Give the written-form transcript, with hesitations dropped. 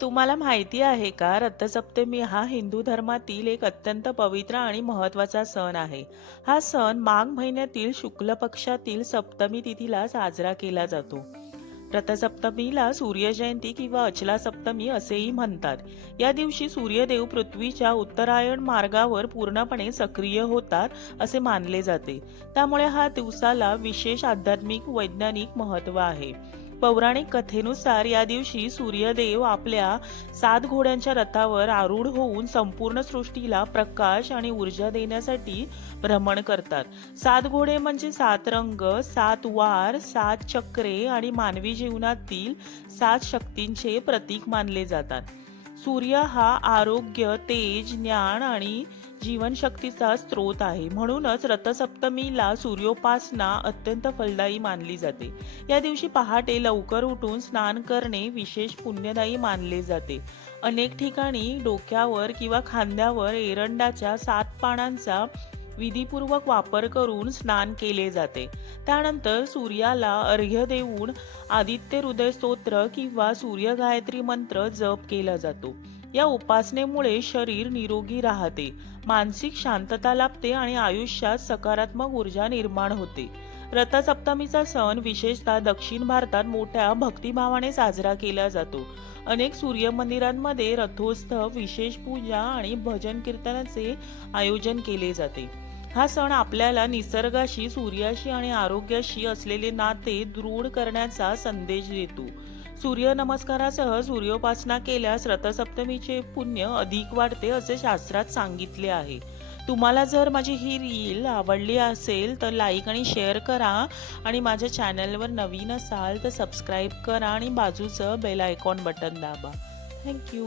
तुम्हाला माहिती आहे का, रथसप्तमी हा हिंदू धर्मातील एक अत्यंत पवित्र आणि महत्त्वाचा सण आहे. हा सण माघ महिन्यातील शुक्ल पक्षातील सप्तमी तिथीला साजरा केला जातो. रथसप्तमीला सूर्यजयंती किंवा अचला सप्तमी असेही म्हणतात. या दिवशी सूर्यदेव पृथ्वीच्या उत्तरायण मार्गावर पूर्णपणे सक्रिय होतात असे मानले जाते. त्यामुळे हा दिवसाला विशेष आध्यात्मिक वैज्ञानिक महत्त्व आहे. पौराणिक कथेनुसार या दिवशी सूर्यदेव आपल्या 7 घोड्यांच्या रथावर आरूढ होऊन संपूर्ण सृष्टीला प्रकाश आणि ऊर्जा देण्यासाठी भ्रमण करतात. 7 घोडे म्हणजे 7 रंग, 7 वार, 7 चक्रे आणि मानवी जीवनातील 7 शक्तींचे प्रतीक मानले जातात. सूर्य हा आरोग्य, तेज, ज्ञान आणि जीवनशक्तीचा स्रोत आहे. म्हणूनच रथसप्तमीला सूर्योपासना अत्यंत फलदायी मानली जाते. या दिवशी पहाटे लवकर उठून स्नान करणे विशेष पुण्यदायी मानले जाते. अनेक ठिकाणी डोक्यावर किंवा खांद्यावर एरंडाच्या 7 पानांचा विधीपूर्वक वापर करून स्नान केले जाते. त्यानंतर सूर्याला अर्घ्य देऊन आदित्य हृदय स्तोत्र किंवा सूर्य गायत्री मंत्र जप केला जातो. या उपासनेमुळे शरीर निरोगी राहते, मानसिक शांतता लाभते आणि आयुष्यात सकारात्मक ऊर्जा निर्माण होते. रथसप्तमीचा सण विशेषतः दक्षिण भारतात मोठ्या भक्तिभावाने साजरा केला जातो. अनेक सूर्य मंदिरांमध्ये रथोत्सव, विशेष पूजा आणि भजन कीर्तनाचे आयोजन केले जाते. हा सण आपल्याला निसर्गाशी, सूर्याशी आणि आरोग्याशी असलेले नाते दृढ करण्याचा संदेश देतो. सूर्य नमस्कारासह सूर्योपासना केल्यास रथसप्तमीचे पुण्य अधिक वाढते असे शास्त्रात सांगितले आहे. तुम्हाला जर माझी ही रील आवडली असेल तर लाईक आणि शेअर करा आणि माझ्या चॅनलवर नवीन असाल तर सबस्क्राईब करा आणि बाजूचं बेल आयकॉन बटन दाबा. थँक्यू.